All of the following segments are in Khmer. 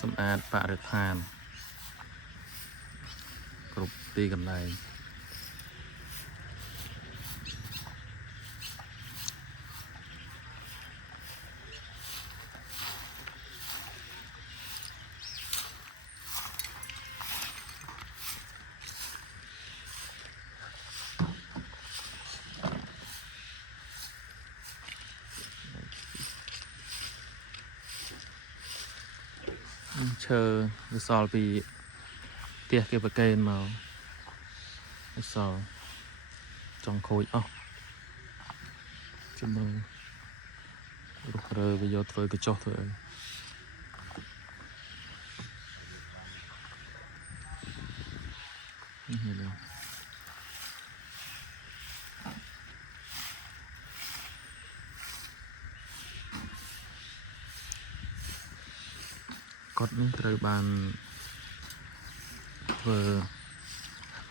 សម្អាតបរិស្ថានគ្រប់ទីកន្លែងឈើវាសល់ពីផ្ទះគេប្រកេនមកវាសល់ចង់ខូចអស់ចាំមើលរុះរើវាយកធ្វើកញ្ចុះធ្វើអីនេះលើគាត់នេះត្រូវបានធ្វើ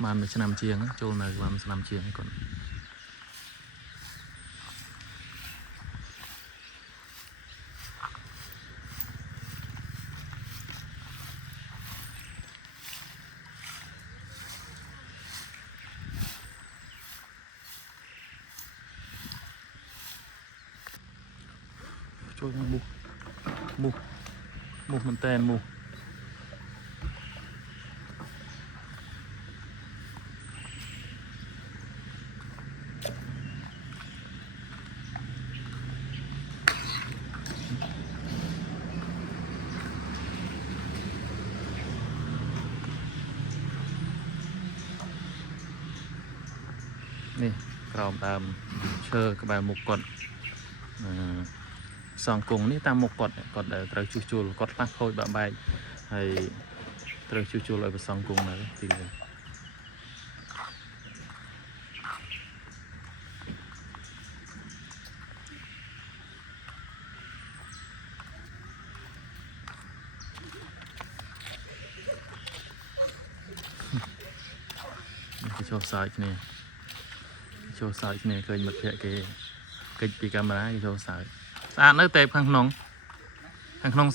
បានមួយឆ្នាំជាងចូលនៅបានមួយឆ្នាំជាងគាត់ជួយមកមុខមែនតែនមុខនេះក្រោមដើមឈើក្បែរមុខគាត់សងគង់នេះតាមមុខគាត់ត្រូវជួសជុលគាត់ខ្លះខូចបាក់បែកហើយត្រូវជួសជុលឲ្យប្រសងគង់នៅទីនេះគេចូលសើចគ្នាឃើញមិត្តភក្តិគេកិច្ចពីកាមេរ៉ាគេចូលសើចស្អាតនៅតែខាងក្នុង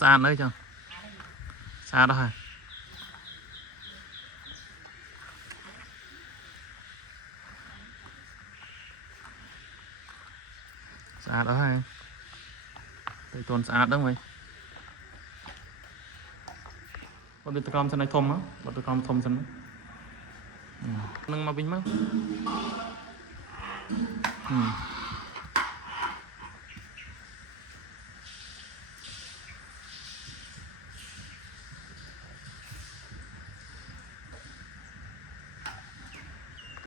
ស្អាតនៅចុះស្អាតអស់ហើយស្អាតអស់ហើយតែតន់ស្អាតហ្នឹងវិញបើទៅកំសិនឲ្យធំហ៎បើទៅកំធំសិននឹងមកវិញមក